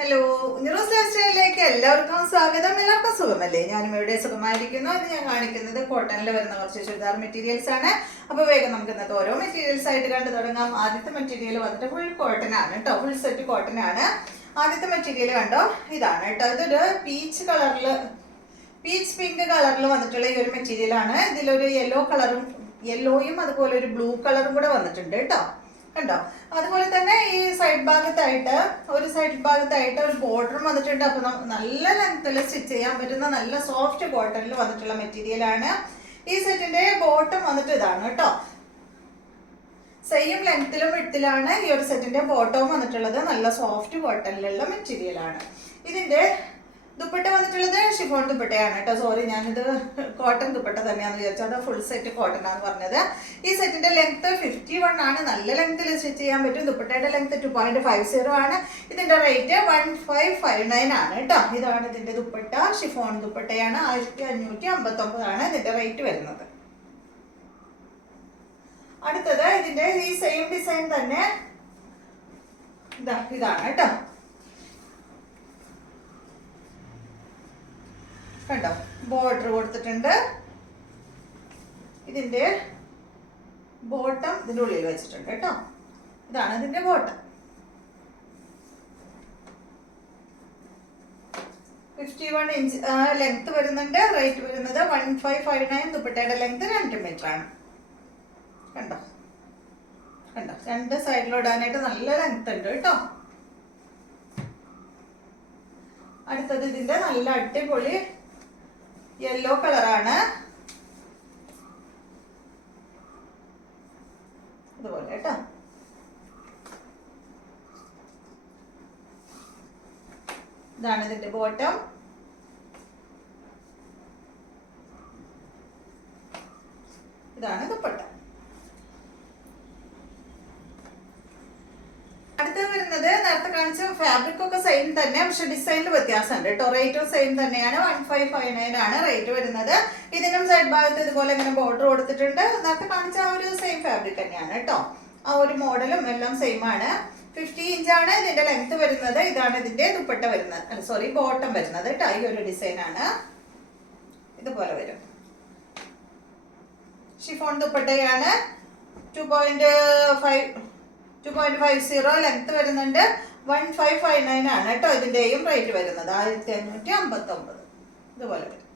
Hello, നിറോസ് life സ്റ്റൈലിലേക്ക് എല്ലാവർക്കും സ്വാഗതം. എല്ലാവർക്കും സുഖമല്ലേ? ഞാനും ഇവിടെ സുഖമായിരിക്കുന്നു. ഇത് ഞാൻ കാണിക്കുന്നത് കോട്ടണിൽ വരുന്ന കുറച്ച് ചുരിദാർ മെറ്റീരിയൽസ് ആണ്. അപ്പോൾ വേഗം നമുക്ക് ഇന്നത്തെ ഓരോ മെറ്റീരിയൽസ് ആയിട്ട് കണ്ടു തുടങ്ങാം. ആദ്യത്തെ മെറ്റീരിയൽ വന്നിട്ട് ഫുൾ കോട്ടൺ ആണ് കേട്ടോ, ഫുൾ സെറ്റ് കോട്ടൺ ആണ്. ആദ്യത്തെ മെറ്റീരിയൽ കണ്ടോ, ഇതാണ് കേട്ടോ. ഇതൊരു പീച്ച് കളറിൽ, പീച്ച് പിങ്ക് കളറിൽ വന്നിട്ടുള്ള ഈ ഒരു മെറ്റീരിയൽ ആണ്. ഇതിലൊരു യെല്ലോ കളറും, യെല്ലോയും അതുപോലെ ഒരു ബ്ലൂ കളറും കൂടെ വന്നിട്ടുണ്ട് കേട്ടോ. കണ്ടോ? അതുപോലെ തന്നെ ഈ സൈഡ് ഭാഗത്തായിട്ട് ഒരു ബോർഡറും വന്നിട്ടുണ്ട്. അപ്പൊ നല്ല ലെങ്ത്തിൽ സ്റ്റിച്ച് ചെയ്യാൻ പറ്റുന്ന നല്ല സോഫ്റ്റ് കോട്ടണിൽ വന്നിട്ടുള്ള മെറ്റീരിയൽ ആണ്. ഈ സെറ്റിന്റെ ബോട്ടം വന്നിട്ട് ഇതാണ് കേട്ടോ. സെയിം ലെങ്ത്തിലും വിഡ്ത്തിലാണ് ഈ ഒരു സെറ്റിന്റെ ബോട്ടവും വന്നിട്ടുള്ളത്. നല്ല സോഫ്റ്റ് കോട്ടണിലുള്ള മെറ്റീരിയൽ ആണ്. ഇതിന്റെ ദുപ്പട്ട വന്നിട്ടുള്ളത് ഷിഫോൺ ദുപ്പട്ടയാണ് കേട്ടോ. സോറി, ഞാനിത് കോട്ടൺ ദുപ്പട്ട തന്നെയാണെന്ന് വിചാരിച്ചത്. ഫുൾ സെറ്റ് കോട്ടൺ ആണെന്ന് പറഞ്ഞത്. ഈ സെറ്റിന്റെ ലെങ്ത് 51 ആണ്. നല്ല ലെങ്ത്തിൽ സ്റ്റിച്ച് ചെയ്യാൻ പറ്റും. ദുപ്പട്ടയുടെ ലെങ്ത് 2.50 ആണ്. ഇതിന്റെ റേറ്റ് 1559 ആണ് കേട്ടോ. ഇതാണ് ഇതിന്റെ ദുപ്പട്ട. ഷിഫോൺ ദുപ്പട്ടയാണ്. 1559 ആണ് ഇതിന്റെ റേറ്റ് വരുന്നത്. അടുത്തത് ഇതിന്റെ ഈ സെയിം ഡിസൈൻ തന്നെ ഇതാണ് കേട്ടോ. കണ്ടോ, ബോർഡർ കൊടുത്തിട്ടുണ്ട്. ഇതിന്റെ ബോട്ടം ഇതിന്റെ ഉള്ളിൽ വെച്ചിട്ടുണ്ട് കേട്ടോ. ഇതാണ് ഇതിന്റെ ബോട്ടം. 51 ഇഞ്ച് ലെങ്ത് വരുന്നുണ്ട്. റേറ്റ് വരുന്നത് 1559. ദുപ്പട്ടയുടെ ലെങ്ത് 2 മീറ്റർ ആണ്. കണ്ടോ, കണ്ടോ, രണ്ട് സൈഡിലിടാനായിട്ട് നല്ല ലെങ്ത് ഉണ്ട് കേട്ടോ. അടുത്തത് ഇതിന്റെ നല്ല അടിപൊളി യെല്ലോ കളറാണ്. ഇതുപോലെ കേട്ടോ. ഇതാണ് ഇതിന്റെ ബോട്ടം. ഇതാണ് ദുപ്പട്ട. അടുത്ത വരുന്നത് നേരത്തെ കാണിച്ച ഫാബ്രിക് ഒക്കെ സെയിം തന്നെ, പക്ഷെ ഡിസൈനിൽ വ്യത്യാസമുണ്ട് കേട്ടോ. റേറ്റും സെയിം തന്നെയാണ്. 1559 ആണ് റേറ്റ് വരുന്നത്. ഇതിനും സൈഡ് ഭാഗത്ത് ഇതുപോലെ ഇങ്ങനെ ബോർഡർ കൊടുത്തിട്ടുണ്ട്. നേരത്തെ കാണിച്ച ആ ഒരു സെയിം ഫാബ്രിക് തന്നെയാണ് കേട്ടോ. ആ ഒരു മോഡലും എല്ലാം സെയിം ആണ്. 50 ഇഞ്ചാണ് ഇതിന്റെ ലെങ്ത് വരുന്നത്. ഇതാണ് ഇതിന്റെ ദുപ്പട്ട വരുന്നത്, സോറി ബോട്ടം വരുന്നത് കേട്ടോ. ഈ ഒരു ഡിസൈൻ ആണ്. ഇതുപോലെ വരും. ഷിഫോൺ ദുപ്പട്ടയാണ്. 2.50 ലെങ്ത് വരുന്നുണ്ട്. 1559 ആണ് കേട്ടോ ഇതിന്റെയും റേറ്റ് വരുന്നത്. 1559 ഇതുപോലെ വരും.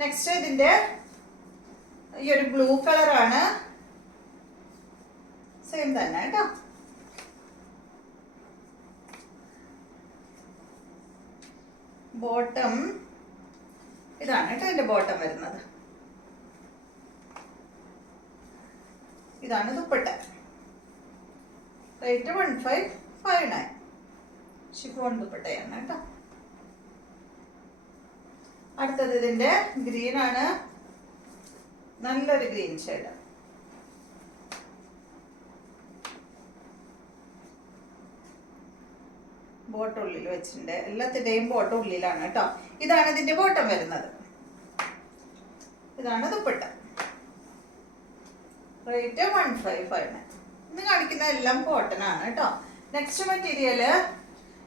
നെക്സ്റ്റ് ഇതിന്റെ ഈ ഒരു ബ്ലൂ കളറാണ്. സെയിം തന്നെ കേട്ടോ. ബോട്ടം ഇതാണ് കേട്ടോ ഇതിന്റെ ബോട്ടം വരുന്നത്. ഇതാണ് ദുപ്പട്ട. റേറ്റ് 1559. ഷിഫോൺ ദുപ്പട്ടയാണ് കേട്ടോ. അടുത്തത് ഇതിന്റെ ഗ്രീൻ ആണ്. നല്ലൊരു ഗ്രീൻ ഷെയ്ഡ്. ബോട്ടം ഉള്ളിൽ വെച്ചിട്ടുണ്ട്. എല്ലാത്തിന്റെയും ബോട്ടം ഉള്ളിലാണ് കേട്ടോ. ഇതാണ് ഇതിന്റെ ബോട്ടം വരുന്നത്. ഇതാണ് ദുപ്പട്ട. റേറ്റ് 1559. ഇന്ന് കാണിക്കുന്ന എല്ലാം കോട്ടൺ ആണ് കേട്ടോ. നെക്സ്റ്റ് മെറ്റീരിയല്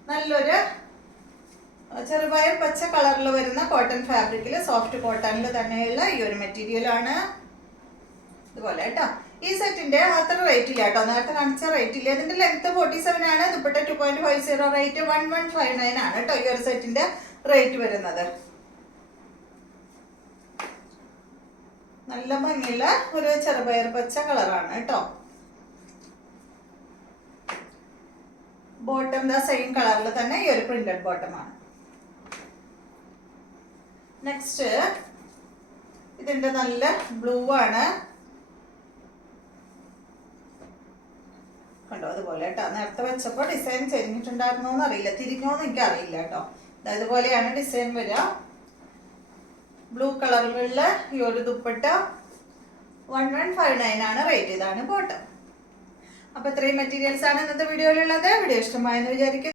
നല്ലൊരു ചെറുപയർ പച്ച കളറിൽ വരുന്ന കോട്ടൺ ഫാബ്രിക്കിൽ, സോഫ്റ്റ് കോട്ടണിൽ തന്നെയുള്ള ഈ ഒരു മെറ്റീരിയൽ ആണ്. ഇതുപോലെ കേട്ടോ. ഈ സെറ്റിന്റെ അത്ര റേറ്റ് ഇല്ല കേട്ടോ. നേരത്തെ കാണിച്ച റേറ്റ് ഇല്ല. ഇതിന്റെ ലെങ്ത് 47 ആണ്. ദുപ്പട്ട 2.50. റേറ്റ് 1159 ആണ് കേട്ടോ ഈ ഒരു സെറ്റിന്റെ റേറ്റ് വരുന്നത്. നല്ല ഭംഗിയുള്ള ഒരു ചെറുപയർ പച്ച കളറാണ് കേട്ടോ. ബോട്ടം സെയിം കളറിൽ തന്നെ ഈ ഒരു പ്രിന്റഡ് ബോട്ടമാണ്. നെക്സ്റ്റ് ഇതിന്റെ നല്ല ബ്ലൂ ആണ്. കണ്ടോ, അതുപോലെ കേട്ടോ. നേരത്തെ വെച്ചപ്പോൾ ഡിസൈൻ ചെരിഞ്ഞിട്ടുണ്ടായിരുന്നോ എന്ന് അറിയില്ല, തിരിഞ്ഞോന്ന് എനിക്ക് അറിയില്ല കേട്ടോ. ഇതുപോലെയാണ് ഡിസൈൻ വരിക. ബ്ലൂ കളറിലുള്ള ഈ ഒരു ദുപ്പട്ട 1159 ആണ് റേറ്റ്. ഇതാണ് ബോട്ടം. അപ്പൊ ഇത്രയും മെറ്റീരിയൽസ് ആണ് ഇന്നത്തെ വീഡിയോയിലുള്ളത്. വീഡിയോ ഇഷ്ടമായെന്ന് വിചാരിക്കുന്നു.